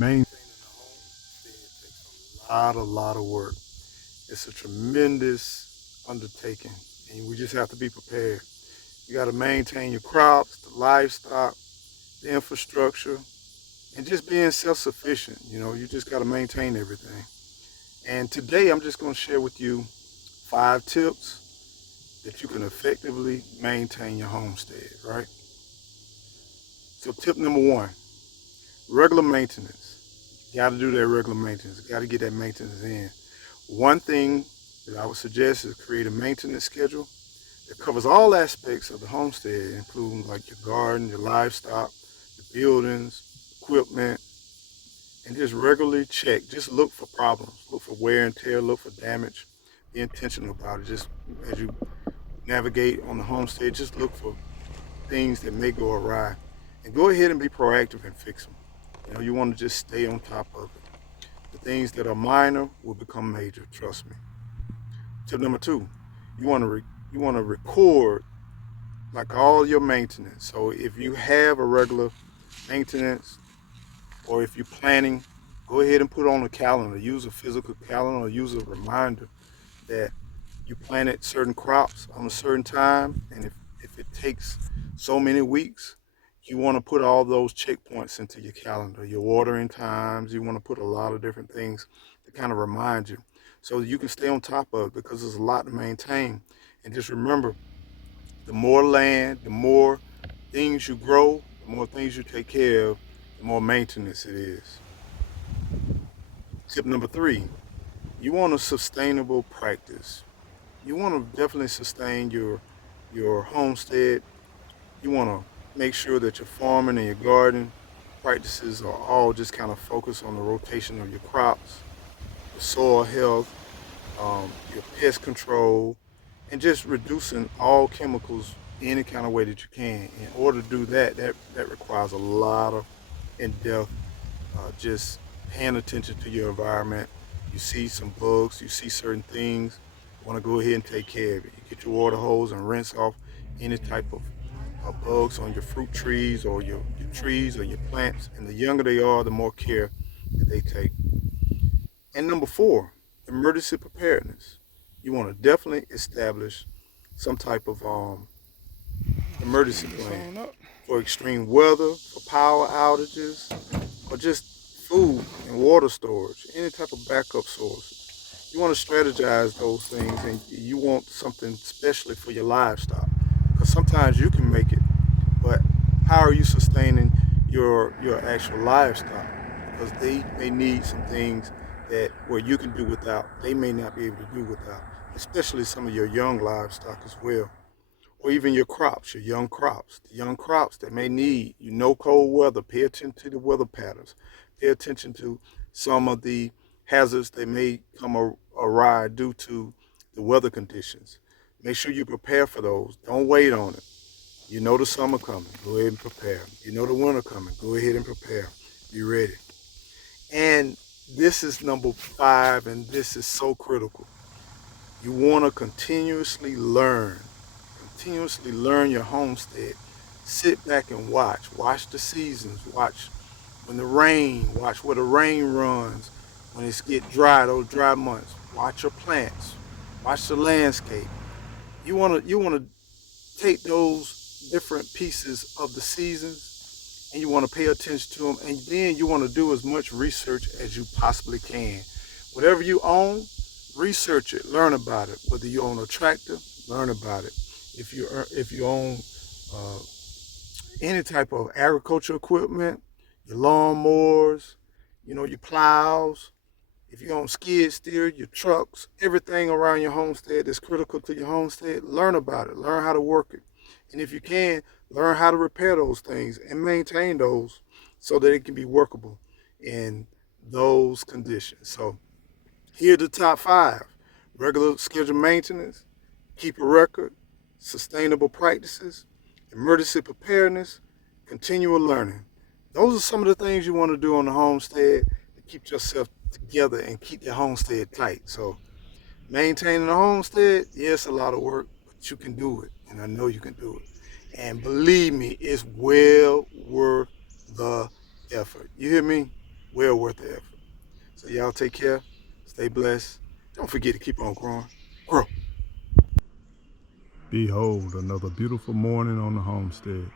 Maintaining a homestead takes a lot of work. It's a tremendous undertaking, and we just have to be prepared. You got to maintain your crops, the livestock, the infrastructure, and just being self-sufficient. You just got to maintain everything. And today, I'm just going to share with you 5 tips that you can effectively maintain your homestead. Right. So, tip number one: regular maintenance. You got to do that regular maintenance. You got to get that maintenance in. One thing that I would suggest is create a maintenance schedule that covers all aspects of the homestead, including like your garden, your livestock, the buildings, equipment, and just regularly check. Just look for problems, look for wear and tear, look for damage. Be intentional about it. Just as you navigate on the homestead, just look for things that may go awry, and go ahead and be proactive and fix them. You want to just stay on top of it. The things that are minor will become major. Trust me. Tip number two: you want to you want to record like all your maintenance. So if you have a regular maintenance, or if you're planning, go ahead and put it on a calendar. Use a physical calendar, or use a reminder that you planted certain crops on a certain time, and if it takes so many weeks, you want to put all those checkpoints into your calendar. Your watering times, you want to put a lot of different things to kind of remind you, so you can stay on top of it, because there's a lot to maintain. And just remember, the more land, the more things you grow, the more things you take care of, the more maintenance it is. Tip number three: you want a sustainable practice. You want to definitely sustain your homestead. You want to make sure that your farming and your garden practices are all just kind of focused on the rotation of your crops, your soil health, your pest control, and just reducing all chemicals any kind of way that you can. In order to do that, that requires a lot of in-depth, just paying attention to your environment. You see some bugs, you see certain things, you want to go ahead and take care of it. You get your water hose and rinse off any type of bugs on your fruit trees, or your trees or your plants. And the younger they are, the more care that they take. And number four: emergency preparedness. You want to definitely establish some type of emergency plan for extreme weather, for power outages, or just food and water storage, any type of backup sources. You want to strategize those things, and you want something especially for your livestock, because sometimes you can make it, but how are you sustaining your actual livestock? Because they may need some things that where you can do without, they may not be able to do without, especially some of your young livestock as well, or even your crops, your young crops, the young crops that may need, cold weather. Pay attention to the weather patterns. Pay attention to some of the hazards that may come awry due to the weather conditions. Make sure you prepare for those. Don't wait on it. You know the summer coming, go ahead and prepare. You know the winter coming, go ahead and prepare. Be ready. And this is number five, and this is so critical. You want to continuously learn. Continuously learn your homestead. Sit back and watch. Watch the seasons. Watch when the rain. Watch where the rain runs. When it's get dry, those dry months. Watch your plants. Watch the landscape. You wanna take those different pieces of the seasons, and you want to pay attention to them, and then you want to do as much research as you possibly can. Whatever you own, research it, learn about it. Whether you own a tractor, learn about it. If you own uh, any type of agricultural equipment, your lawnmowers, your plows, if you own skid steer, your trucks, everything around your homestead that's critical to your homestead, learn about it. Learn how to work it. And if you can, learn how to repair those things and maintain those so that it can be workable in those conditions. So here are the top five: regular scheduled maintenance, keep a record, sustainable practices, emergency preparedness, continual learning. Those are some of the things you want to do on the homestead to keep yourself together and keep your homestead tight. So maintaining a homestead, yes, a lot of work, but you can do it, and I know you can do it. And believe me, it's well worth the effort. You hear me? well worth the effort. So y'all take care, stay blessed. Don't forget to keep on growing. Grow. Behold, another beautiful morning on the homestead.